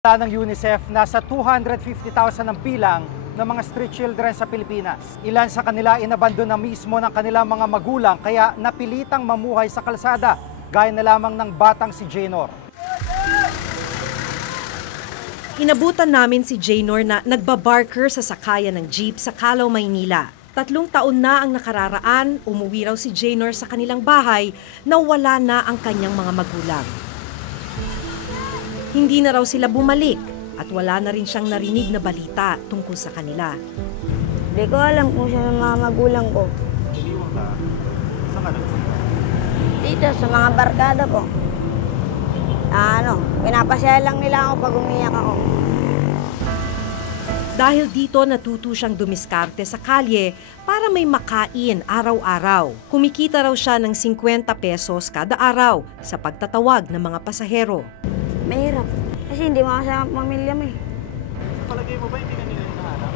Ng UNICEF, nasa 250,000 ang bilang ng mga street children sa Pilipinas. Ilan sa kanila inabandon na mismo ng kanilang mga magulang kaya napilitang mamuhay sa kalsada, gaya na lamang ng batang si Jaynor. Inabutan namin si Jaynor na nagbabarker sa sakayan ng jeep sa Calao, Maynila. 3 taon na ang nakararaan, umuwi raw si Jaynor sa kanilang bahay na wala na ang kanyang mga magulang. Hindi na raw sila bumalik at wala na rin siyang narinig na balita tungkol sa kanila. Hindi ko alam kung sino ang mga magulang ko. Iniwan ka? Saan ka nagpunta? Dito, sa mga barkada po. Pinapasaya lang nila ako pag umiyak ako. Dahil dito natuto siyang dumiskarte sa kalye para may makain araw-araw. Kumikita raw siya ng 50 pesos kada araw sa pagtatawag ng mga pasahero. Mahirap. Kasi hindi makasama ang pamilya mo eh. Palagay mo ba hindi na nila hinahanap?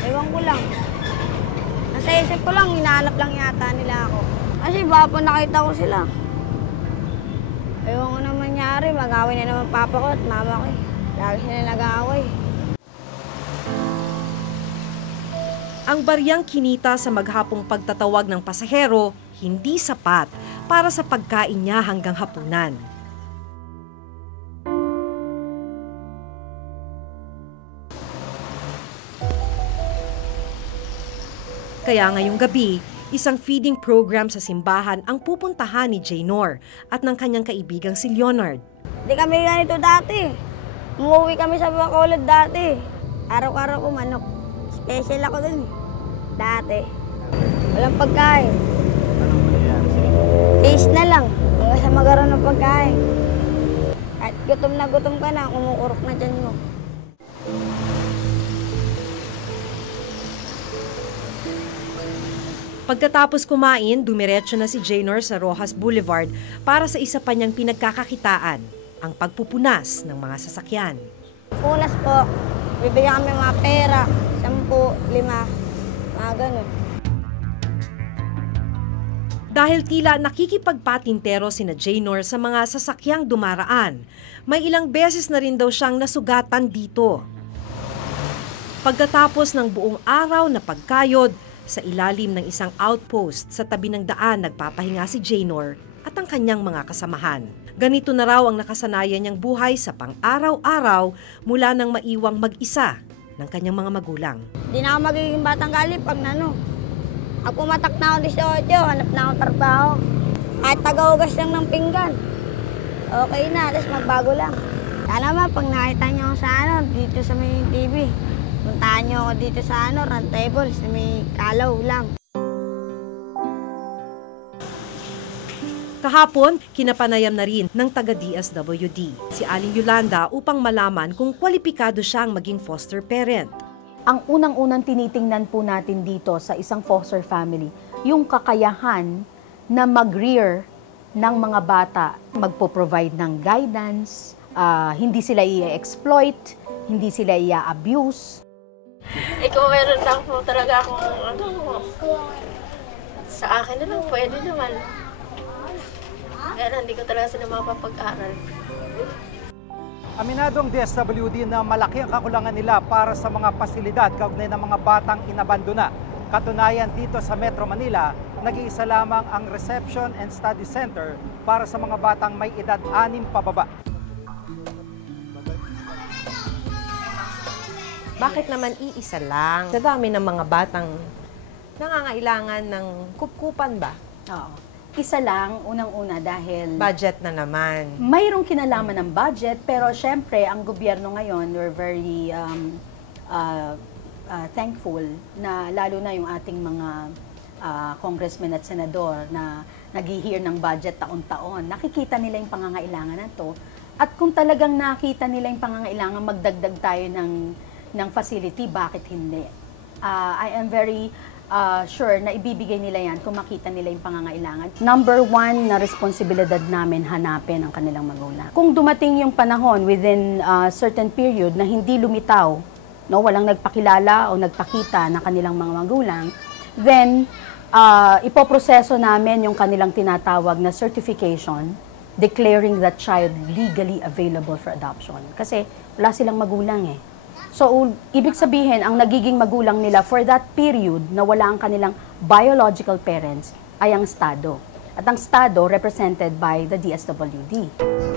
Ewan ko lang. Nasa isip ko lang, hinahanap lang yata nila ako. Kasi baka po nakita ko sila. Ewan ko naman nangyari, mag-away na naman papa ko at mama ko eh. Lagi sila nag-aaway. Ang bariyang kinita sa maghapong pagtatawag ng pasahero hindi sapat para sa pagkain niya hanggang hapunan. Kaya ngayong gabi, isang feeding program sa simbahan ang pupuntahan ni Jaynor at ng kanyang kaibigang si Leonard. Hindi kami ganito dati. Umuwi kami sa Bacolod dati. Araw-araw ko manok. Special ako dun. Dati. Walang pagkain. Anong mangyayari? Taste na lang. Hanggang sa magkaroon ng pagkain. At gutom na gutom ka na, kumukurok na dyan mo. Pagkatapos kumain, dumiretso na si Jaynor sa Rojas Boulevard para sa isa pa niyang pinagkakakitaan, ang pagpupunas ng mga sasakyan. Punas po, bibigyan kami mga pera, 10, 5, mga ganun. Dahil tila nakikipagpatintero sina Jaynor sa mga sasakyang dumaraan, may ilang beses na rin daw siyang nasugatan dito. Pagkatapos ng buong araw na pagkayod, sa ilalim ng isang outpost sa tabi ng daan nagpapahinga si Jaynor at ang kanyang mga kasamahan. Ganito na raw ang nakasanayan niyang buhay sa pang-araw-araw mula nang maiwang mag-isa ng kanyang mga magulang. Hindi na ako magiging batang galip pag Ako pumatak na ako 18, hanap na ako trabaho. Kahit taga-ugas lang ng pinggan. Okay na, tapos magbago lang. Sana ba, pag nakita niyo ako sa dito sa may TV, puntahan niyo ako dito sa round table, sa may Calao lang. Kahapon, kinapanayam na rin ng taga-DSWD, si Aling Yolanda, upang malaman kung kwalipikado siyang maging foster parent. Ang unang-unang tinitingnan po natin dito sa isang foster family, yung kakayahan na mag-rear ng mga bata, magpo-provide ng guidance, hindi sila i-exploit, hindi sila i-abuse. Kung meron lang po talaga akong sa akin na lang, pwede naman. Kaya hindi ko talaga sila mapapag-aral. Aminado ang DSWD na malaki ang kakulangan nila para sa mga pasilidad kaugnay ng mga batang inabandona. Katunayan dito sa Metro Manila, nag-iisa lamang ang Reception and Study Center para sa mga batang may edad 6 pababa. Bakit naman iisa lang? Sa dami ng mga batang nangangailangan ng kupkupan ba? Oo. Isa lang, unang-una dahil Budget na naman. mayroong kinalaman ng budget, pero syempre, ang gobyerno ngayon, we're very thankful na lalo na yung ating mga congressmen at senador na nag-hear ng budget taon-taon. Nakikita nila yung pangangailangan na to. At kung talagang nakita nila yung pangangailangan, magdagdag tayo ng facility, bakit hindi? I am very sure na ibibigay nila yan kung makita nila yung pangangailangan. Number 1 na responsibilidad namin, hanapin ang kanilang magulang. Kung dumating yung panahon within a certain period na hindi lumitaw, walang nagpakilala o nagpakita na kanilang mga magulang, then ipoproseso namin yung kanilang tinatawag na certification declaring that child legally available for adoption. Kasi wala silang magulang eh. So, ibig sabihin, ang nagiging magulang nila for that period na wala ang kanilang biological parents ay ang Estado. At ang Estado represented by the DSWD.